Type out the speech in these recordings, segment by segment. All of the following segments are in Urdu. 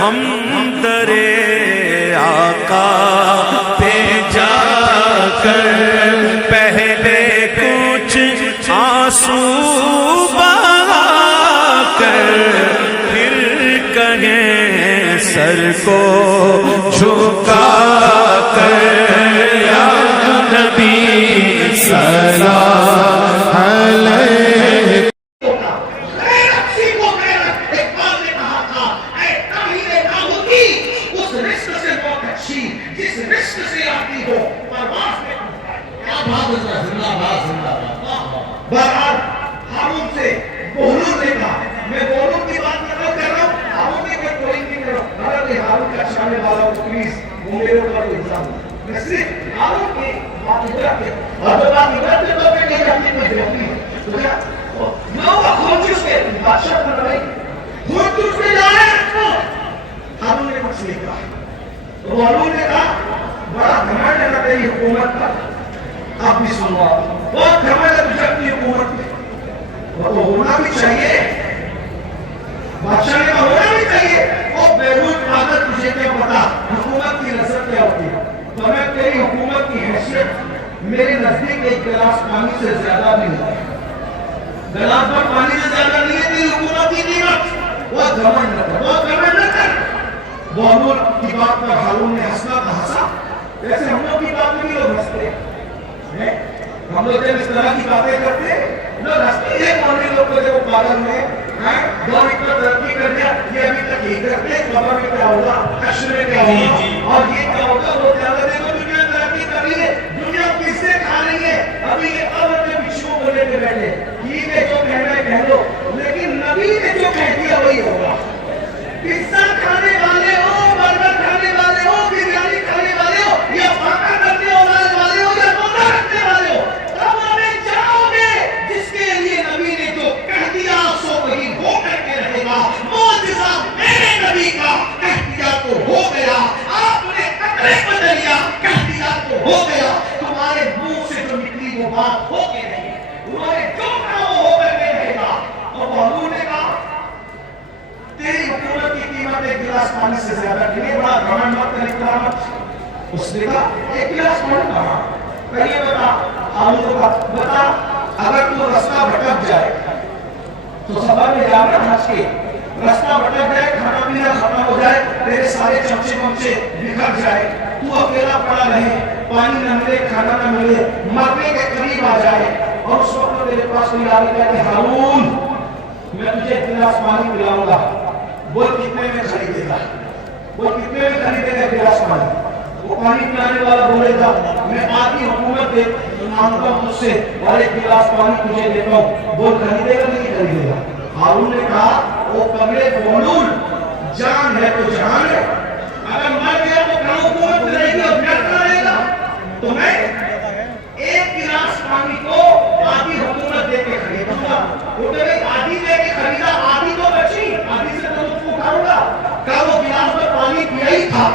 ہم درے آقا پہ جا کر پہلے کچھ آنسو بہا کر پھر کہیں سر کو جھکا کر یا نبی سلام علیہ. بہرحال ہارون سے بہلول نے کہا، میں بہلول کی بات کر رہا ہوں، ہارون نے کوئی نہیں کر رہا. حضرت ہارون کا شانے والا ہوں، پلیز وہ میرے اوپر الزام ہے. میں صرف ہارون کی بات عبرت ہے، اور جو بات عبرت ہے تو میں نہیں جانتی میں دیکھتی ہوں. تو کیا نو خون چوس کے بادشاہ بن رہی خون چوس کے جا رہے ہیں. ہارون نے کچھ نہیں کہا. تو ہارون نے کہا بڑا گھمنڈ ہے تیری حکومت کا. آپ بھی سنو، بہت گھمنڈ ہے تجھے اپنی حکومت میں. وہ تو ہونا بھی چاہیے، بادشاہ نے کہا ہونا بھی چاہیے. وہ بیرون عادت تجھے کیا پتا حکومت کی لذت کیا ہوتی ہے. تو میں تیری حکومت کی حیثیت میرے نزدیک ایک گلاس پانی سے زیادہ نہیں ہے. گلاس پر پانی سے زیادہ نہیں ہے تیری حکومت کی قیمت. وہ گھمنڈ نہ کر، وہ گھمنڈ نہ کر. بہلول کی بات پر ہارون نے ہنسنا تھا ہنسا. جیسے ہم لوگ کی بات میں بھی لوگ ہنستے ہیں. ہم لوگ جب اس طرح کی باتیں کرتے لوگ ہنستے ہیں. مولوی لوگ کو جب پاگل ہوئے دور اتنا ترقی کر دیا، یہ ابھی تک یہ کرتے ہیں قبر میں کیا ہوگا، حشر میں کیا ہوگا، اور یہ کیا ہوگا. وہ زیادہ دیکھو دنیا ترقی کر رہی ہے، دنیا کس سے کھا رہی ہے. ابھی یہ قبر میں بچھو کو لے کے بیٹھے، یہ نے جو کہنا ہے کہہ لو، لیکن نبی نے جو کہہ دیا وہی ہوگا. پزا کھانے والے ہو، برگر کھانے والے ہو، بریانی کھانے والے ہو، یا پاکا کرنے والے ہو، یا روزہ رکھنے والے ہو، قبر میں جاؤ گے. جس کے لیے نبی نے جو کہہ دیا سو وہی ہو کر کے رہے گا. معجزہ میرے نبی کا، کہہ دیا تو ہو گیا. آپ نے قطرے بدلیا، کہہ دیا تو ہو گیا. تمہارے منہ سے جو نکلی وہ بات ہو کے رہی. انہوں نے جو کہا وہ ہو کر کے رہے گا. اور بہلول نے کہا تیری حکومت کی قیمت ایک گلاس پانی سے زیادہ نہیں. بڑا گھمنڈ مت کر اکرامت. اس نے کہا ایک گلاس پانی کہا. کہیے بتا ہارون کو بتا، اگر تو رستہ بھٹک جائے تو سفر میں جا کر ہنس کے رستہ بھٹک جائے، کھانا پینا ختم ہو جائے، تیرے سارے چمچے ممچے بکھر جائے، تو اکیلا پڑا رہے، پانی نہ ملے، کھانا نہ ملے، مرنے کے قریب آ جائے، اور اس وقت تیرے پاس کوئی آ کے کہتے ہارون میں تجھے ایک گلاس پانی پلاؤں گا. وہ کتنے میں خریدے گا؟ وہ کتنے میں خریدے گا گلاس پانی؟ وہ پانی پلانے والا بولے گا میں آدھی حکومت دے مانگتا ہوں تجھ سے اور ایک گلاس پانی تجھے دیتا ہوں. وہ خریدے گا نہیں خریدے گا؟ ہارون نے کہا وہ پگلے بہلول، جان ہے تو جہان ہے. اگر مر گیا تو کہاں حکومت میں رہے گی اور بیٹھتا رہے گا. تو میں ایک گلاس پانی کو آدھی حکومت دے کے خریدوں گا. وہ کہ آدھی دے کے خریدا، آدھی تو بچی، آدھی سے تو اس کو اٹھاؤں گا. کہا وہ گلاس میں پانی پیا ہی تھا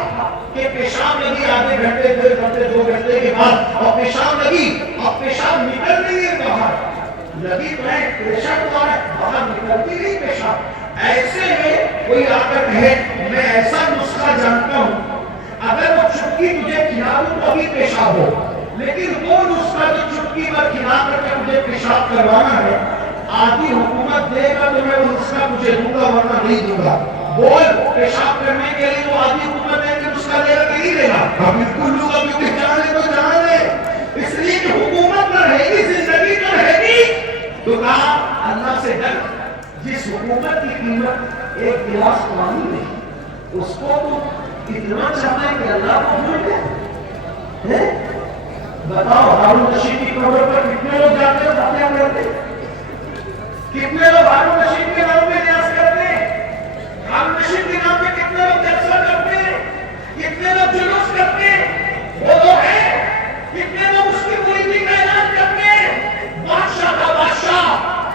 کہ پیشاب لگی آدھے گھنٹے 2 گھنٹے 2 گھنٹے کے بعد، اور پیشاب لگی اور پیشاب نکل نہیں ہے باہر. لگی تو ہے پیشاب تو ہے باہر نکلتی نہیں پیشاب. ایسے میں کوئی آ کر کہے میں ایسا نسخہ جانتا ہوں اگر وہ چٹکی تجھے کھلا دوں تو ابھی پیشاب ہو، لیکن وہ نسخہ جو چٹکی پر کھلا کر کے مجھے پیشاب کروانا ہے آدھی حکومت دے گا تو میں وہ نسخہ تجھے دوں گا ورنہ نہیں دوں گا. بول پیشاب کرنے کے لیے وہ آدھی حکومت دے کے نسخہ دے گا کہ نہیں دے گا؟ بالکل دوں گا کیونکہ جان ہے تو جان ہے. اس لیے کہ حکومت نہ رہے گی، زندگی تو رہے گی. تو کہا اللہ سے ڈر، جس حکومت کی قیمت ایک گلاس پانی نہیں اس کو تو اتنا چاہتا ہے کہ اللہ کو بھول گئے. بتاؤ ہارون رشید کی قبر پر کتنے لوگ جاتے ہیں دعویاں کرتے ہیں؟ کتنے لوگ ہارون رشید کے نام پہ نیاز کرتے ہیں؟ ہارون رشید کے نام پہ کتنے لوگ جلسہ کرتے ہیں؟ کتنے لوگ جلوس کرتے ہیں؟ وہ تو ہے. کتنے لوگ اس کی مریدی کا اعلان کرتے ہیں؟ بادشاہ کا بادشاہ،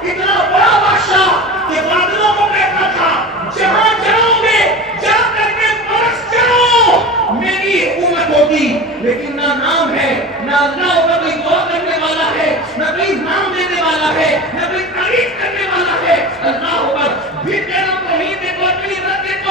اتنا بڑا بادشاہ کہ بادلوں کو کہتا تھا جہاں جاؤ گے جا کر کے برس جاؤ میری حکومت ہوگی. لیکن نہ نام ہے، نہ اللہ کا کوئی دعا کرنے والا ہے، نہ کوئی نام دینے والا ہے، نہ کوئی تعریف کرنے والا ہے. اللہ اکبر. بھی تیرا توحید دیکھو، اپنی رد دیکھو،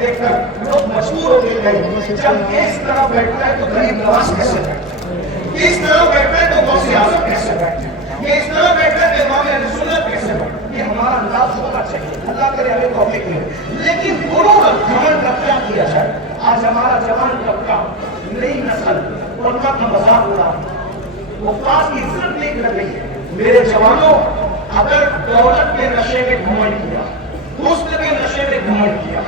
دیکھ کر لوگ مجبور ہو کے گئے جب یہ اس طرح بیٹھتا ہے تو غریب نواز کیسے بیٹھتا ہے، یہ اس طرح بیٹھتا ہے تو غوث اعظم کیسے بیٹھتا ہے، یہ اس طرح بیٹھتا ہے تو امام اہل سنت کیسے بیٹھتا ہے۔ یہ ہمارا انداز ہونا چاہیے، اللہ کرے ہمیں توفیق دے۔ لیکن غرور اور گھمنڈ کا کیا کیا جائے؟ آج ہمارا جوان طبقہ نئی نسل علماء کا مذاق اڑا، حفاظ کی عزت نہیں کر رہی ہے۔ میرے جوانوں، اگر دولت کے نشے میں گھمنڈ کیا، حسن کے نشے میں گھمنڈ کیا،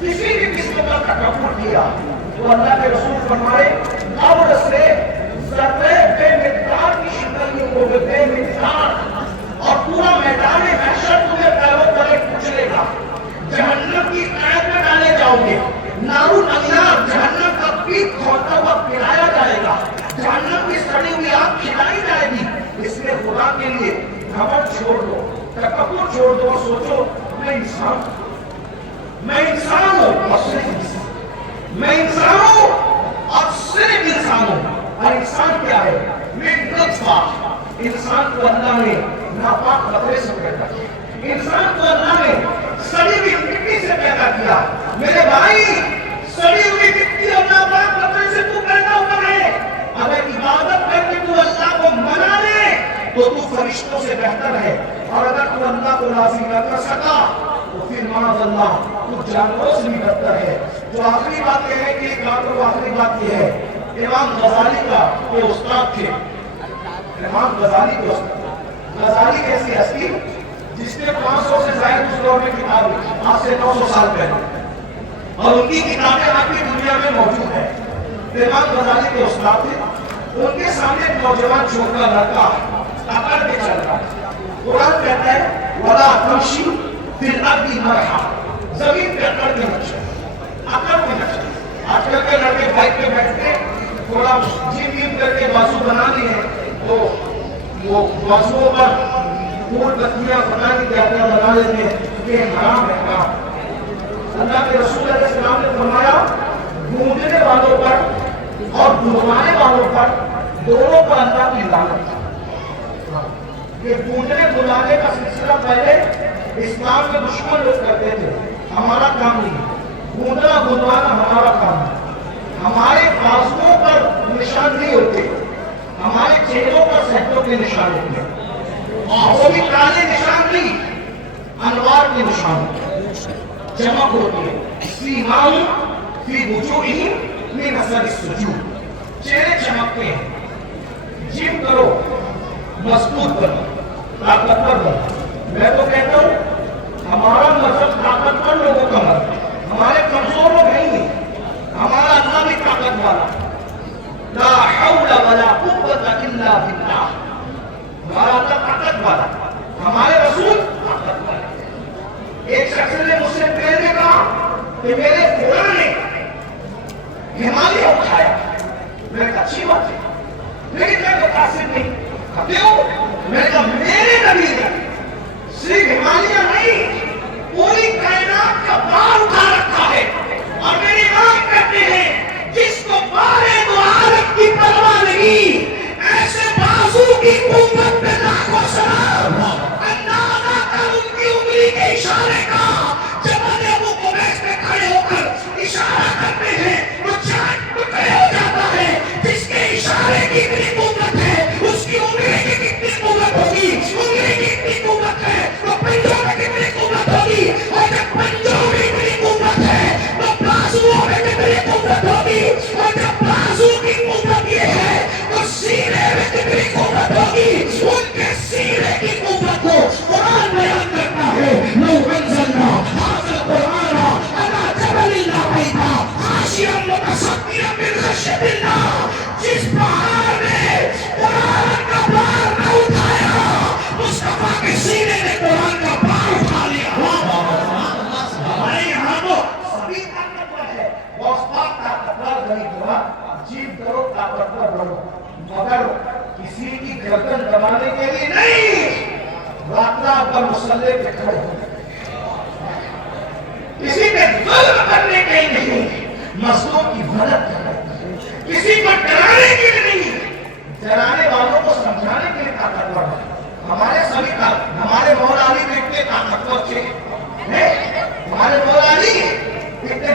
کسی بھی قسم کا تکبر کیا، تو اللہ کے رسول فرمائے قبر سے ذرے بے مقدار کی شکل میں ہوگے، بے مقدار، اور پورا میدان محشر تمہیں پیروں تلے کچلے گا، جہنم کی قید میں ڈالے جاؤ گے، نارون النار جہنم کا پیٹ کھولتا ہوا پلایا جائے گا، جہنم کی سڑی ہوئی آگ کھلائی جائے گی۔ اس میں خدا کے لیے گھمنڈ چھوڑ دو، تکبر چھوڑ دو اور سوچو میں انسان ہوں، میں انسان ہوں اور صرف انسان، میں انسان ہوں اور صرف انسان ہوں۔ اور انسان کیا ہے؟ میں نطفہ، انسان کو اللہ نے ناپاک قطرے سے پیدا کیا، انسان کو اللہ نے سڑی ہوئی مٹی سے پیدا کیا۔ میرے بھائی، سڑی ہوئی مٹی اور ناپاک قطرے سے تو پیدا ہوا ہے، اگر عبادت کر کے تو اللہ کو منا لے تو تو فرشتوں سے بہتر ہے، اور اگر تو اللہ کو راضی نہ کر سکا تو پھر معاذ اللہ تو جانوروں سے بھی بدتر ہے۔ جو آخری بات یہ ہے کہ ایک بات اور آخری بات یہ ہے، امام غزالی کا یہ استاد تھے، امام غزالی کے استاد، غزالی ایسی ہستی جس نے 500 سے زائد اس دور میں کتاب لکھی، آج سے 900 سال پہلے، اور ان کی کتابیں آج کی دنیا میں موجود ہیں۔ امام غزالی کے استاد تھے، ان کے سامنے ایک نوجوان چھوٹا لڑکا اکڑ کے چل رہا ہے۔ قرآن کہتا ہے وَلَا تَمْشِ فِي الْأَرْضِ مَرْحًا، زمین پہ اکڑ کے نہ چل، اکڑ کے نہ چل۔ آج کل کے لڑکے بائک پہ بیٹھتے تھوڑا جم کر کے بازو بنا لی ہے تو وہ بازوؤں پر پھول بتیاں پتہ نہیں کیا کیا لگا لیتے ہیں، یہ حرام ہے، حرام۔ اللہ کے رسول علیہ السلام نے فرمایا گونجنے والوں پر اور گنگنانے والوں پر دونوں پر اللہ کی لعنت۔ یہ گونجنے گنگنانے کا سلسلہ پہلے اسلام کے دشمن لوگ کرتے تھے، ہمارا کام نہیں، گونجنا گنگنانا ہمارا کام ہے۔ ہمارے بازوؤں پر نشان نہیں ہوتے، ہمارے چہروں پر صحتوں کے نشان ہوتے ہیں، وہ بھی کالے نشان نہیں، انوار کے نشان ہوتے ہیں، چمک ہوتی ہے۔ سیماہم فی وجوہہم من اثر السجود، چہرے چمکتے ہیں۔ جم کرو، مضبوط بنو، طاقتور بنو۔ میں تو کہتا ہوں ہمارا مذہب طاقتور لوگوں کا مذہب ہے، ہمارے کمزور لوگ نہیں ہیں، ہمارا اللہ بھی طاقت والا، لا حول ولا قوت الا باللہ، ہمارا اللہ طاقت والا، ہمارے رسول طاقت والے۔ ایک شخص نے مجھ سے پہلے کہا کہ میرے خدا نے ہمالیہ اٹھایا، میں نے کہا اچھی بات ہے، لیکن میں متاثر نہیں، کیوں؟ میں نے کہا میرے نبی نے صرف ہمالیہ نہیں پوری کائنات کا بار اٹھا رکھا ہے، اور میری بات کرتے ہیں جس کو بارے دو عالم کی پرواہ نہیں، ایسے بازو کی قوت پہ لاکھوں سلام۔ اندازہ کر ان کی انگلی کے اشارے کا، جب ابو قبیس پہ کھڑے ہو کر اشارہ کرتے ہیں تو چاند ٹکڑے ہو جاتا ہے۔ جس کے اشارے کی اتنی قوت ہے اس کی انگلی کی کتنی قوت ہوگی، انگلی کی اتنی قوت ہے تو پنجوں میں کتنی قوت ہوگی، اور جب پنجوں میں اتنی قوت ہے تو بازوؤں میں کتنی قوت ہوگی، اور جب بازو کی قوت یہ ہے تو سینے میں کتنی قوت ہوگی۔ ان کے سینے کی قوت کو قرآن بیان کرتا ہے، لو انزلنا ھذا القرآن علی جبل لرأیتہ خاشعا متصدعا من خشیۃ اللہ، جس پہاڑ نے قرآن کا بار نہ اٹھایا مصطفیٰ کے سینے نے قرآن کا بار اٹھا لیا۔ ہمارے یہاں تو سبھی طاقتور ہے، غوث پاک طاقتور نہیں ہوا، جیت کرو طاقتور بنو، مگر کسی کی گردن دبانے کے لیے نہیں، رات رات پر مسلح پہ کھڑے ہو، کسی پہ ظلم کرنے کے لیے نہیں، مظلوم کی مدد کرنے کے لیے، کسی کو ڈرانے کے لیے نہیں، ڈرانے والوں کو سمجھانے کے لیے طاقتور ہے۔ ہمارے سبھی کا ہمارے مولا علی میں اتنے طاقتور تھے، ہمارے مولا علی اتنے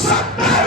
70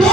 2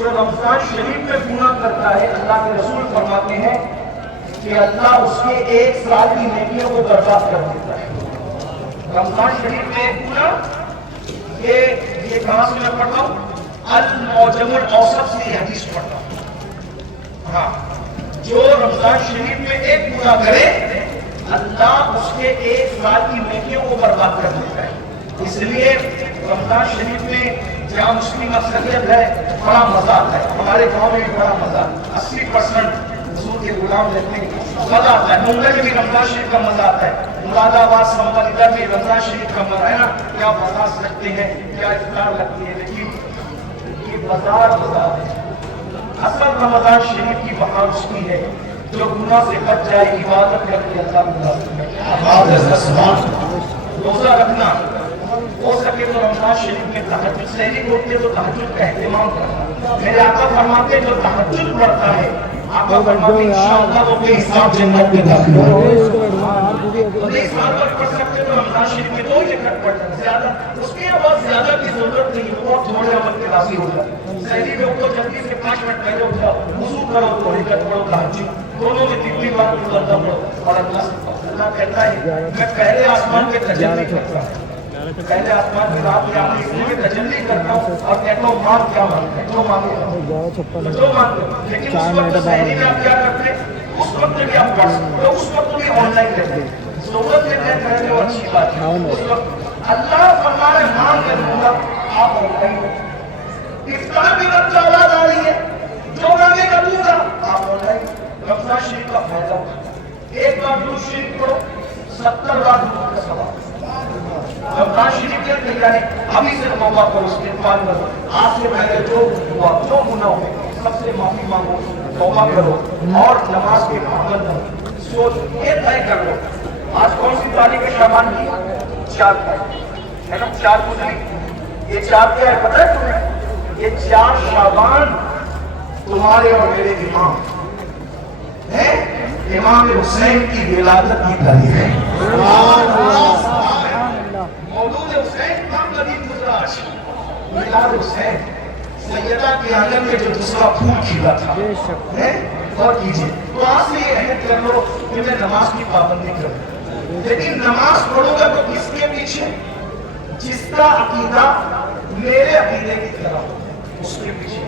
جو رمضان شریف میں گناہ کرتا ہے اللہ کے رسول فرماتے ہیں کہ اللہ اس کے 1 سال کی نیکیوں کو برباد کر دیتا ہے. رمضان شریف میں ایک گناہ، یہ کہاں سے میں پڑھتا ہوں؟ المعجم الاوسط سے یہ حدیث پڑھتا ہوں. ہاں، جو رمضان شریف میں ایک گناہ کرے اللہ اس کے 1 سال کی نیکیوں کو برباد کر دیتا ہے. اس لیے رمضان شریف میں جہاں مسلم اکثریت ہے بڑا مزہ آتا ہے. ہمارے گاؤں میں بھی بڑا مزہ، 80% حضور کے غلام دیکھنے میں مزہ آتا ہے. ممبئی میں بھی رمضان شریف کا مزہ آتا ہے. مراد آباد سنبھل ادھر میں رمضان شریف کا مزہ ہے نا. کیا بتا سکتے ہیں، کیا افطار لگتی ہے، لیکن یہ بازار ہے. اصل رمضان شریف کی بہار اس کی ہے جو گناہ سے بچ جائے، عبادت کر کے اللہ روزہ رکھنا، ہو سکے تو رمضان شریف میں تہجد، سحری ہوتی ہے تو تہجد کا اہتمام کرنا. میرے آقا فرماتے ہیں جو تہجد پڑھتا ہے آقا فرماتے ہیں انشاءاللہ وہ بے حساب جنت میں داخل ہوگا. اس بار پر پڑھ سکتے تو رمضان شریف میں 2 رکعت پڑھنا، زیادہ اس کے بعد زیادہ کی ضرورت نہیں ہے، بہت تھوڑے عمل کے راضی ہو جائے. سحری میں اٹھو جلدی سے 5 منٹ پہلے اٹھ جاؤ، وضو کرو، 2 رکعت پڑھو تہجد، دونوں میں جتنی بار پڑھو اور اللہ کہتا ہے میں پہلے آسمان کے تجلی کرتا ہوں، پہلے آسمان کی رات میں آنے اس لیے تجلی کرتا ہوں اور کہتا ہوں ماں کیا مانگتے ہیں، جو مانگے جو مانگے. لیکن اس وقت سحری میں آپ کیا کرتے ہیں، اس وقت بھی آپ پڑھ سکتے ہو، اس وقت بھی آن لائن کرتے ہیں. ضرورت ہے کرنے وہ اچھی بات ہے. اس وقت اللہ فرمانے مانگ کر دوں گا، آپ آن لائن افطار بھی وقت اولاد آ رہی ہے، جو مانگے کر دوں گا آپ آن لائن. رمضان شریف کا فائدہ ایک بار درود شریف پڑھو 70 بار درود کا ثواب. رمضان شریف کے تیاری ابھی سے موقع کرو، استغفار کرو، آج سے پہلے جو ہوا جو گناہ ہوئے سب سے معافی مانگو، توبہ کرو اور نماز کے پابند رہو. سوچ یہ طے کر لو آج کون سی تاریخ ہے شعبان کی؟ 4 تاریخ ہے نا. 4 گزری، یہ 4 کیا ہے پتہ ہے تمہیں؟ یہ 4 شعبان تمہارے اور میرے امام ہے، امام حسین کی ولادت کی تاریخ ہے. مولود حسین کم قدیم گزرا، میلاد حسین سیدہ کے آنگن میں جو دوسرا پھول کھلا تھا. اور کیجئے تو آج سے یہ عہد کر لو کہ میں نماز کی پابندی کروں. لیکن نماز پڑھوں گا تو کس کے پیچھے؟ جس کا عقیدہ میرے عقیدے کی طرح ہو اس کے پیچھے.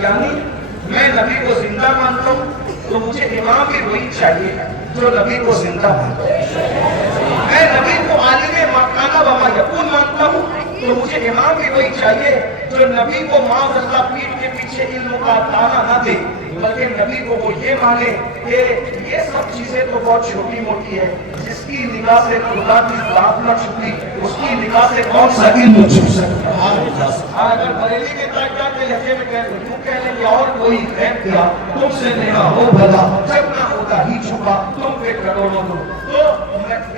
یعنی میں نبی کو زندہ مانتا ہوں تو مجھے امام بھی وہی چاہیے جو نبی کو زندہ مانتا ہوں. میں نبی کو عالم مکانہ وما یکون مانتا ہوں تو مجھے امام بھی وہی چاہیے جو نبی کو معاذ اللہ پیٹھ کے پیچھے علم کا تانا نہ دے، بلکہ نبی کو وہ یہ مانے کہ یہ سب چیزیں تو بہت چھوٹی موٹی ہے، جس کی نگاہ سے خدا کی ذات نہ چھپی اس کی نگاہ سے کون سا علم چھپ سکتا ہے. اگر بریلی کے تاجدار کے لہجے میں کہنے کہ اور کوئی غیب کیا تم سے نینا ہو بھلا، جب نہ ہوتا ہی چھپا تم پہ کروڑوں دو. تو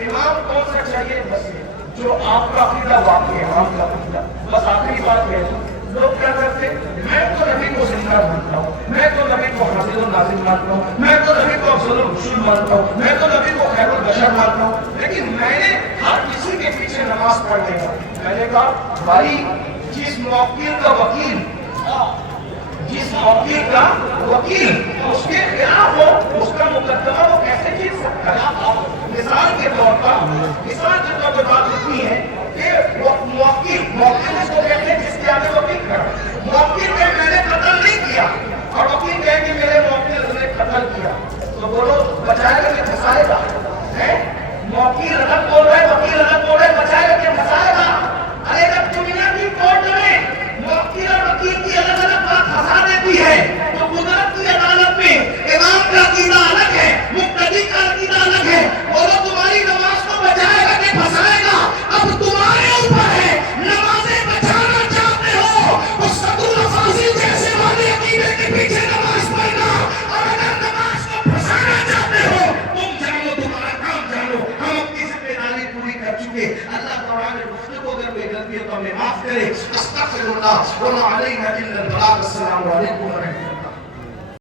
امام کون سا چاہیے؟ بس جو آپ کا عقیدہ واقعی امام کا عقیدہ. بس آخری بات ہے، لوگ کیا کرتے میں تو نبی کو زندہ مانتا ہوں، میں تو نبی کو حافظ الناظر مانتا ہوں، میں تو نبی کو افضل الرسول مانتا ہوں، میں تو نبی کو خیر البشر مانتا ہوں. لیکن میں نے ہر کسی کے پیچھے نماز پڑھنے کا میں نے کہا بھائی جس موکل کا وکیل اس کے خلاف ہو اس کا مقدمہ وہ کیسے جیت سکتا ہے؟ مثال کے طور پر بات اتنی ہے کہ موکل اس کو کہتے ہیں جس کے آگے وکیل کھڑا. موکل کہ میں نے قتل نہیں کیا اور وکیل کہے کہ میرے موکل نے قتل کیا، تو بولو بچائے گا کہ پھنسائے گا؟ موکل الگ بول رہے وکیل الگ بول رہے، بچائے گا کہ پھنسائے گا؟ ارے جب دنیا کی کورٹ میں موکل اور وکیل کی الگ الگ بات پھنسا دیتی ہے تو قدرت کی عدالت میں امام کا عقیدہ الگ ہے، مقتدی کا عقیدہ الگ ہے. بولو تمہاری نماز کو بچائے گا کہ پھنسائے گا؟ اب تمہارے اوپر ہے. نمازیں بچانا چاہتے ہو تو سدول فاضل جیسے والے عقیدے کے پیچھے نماز پڑھنا، اور اگر نماز کو پھنسانا چاہتے ہو تم جانو تمہارا کام جانو. ہم اپنی ذمہ داری پوری کر چکے. اللہ تعالیٰ نے گفتگو اگر کوئی غلطی ہے تو ہمیں معاف کرے. استغفر اللہ وما علینا الا البلاغ.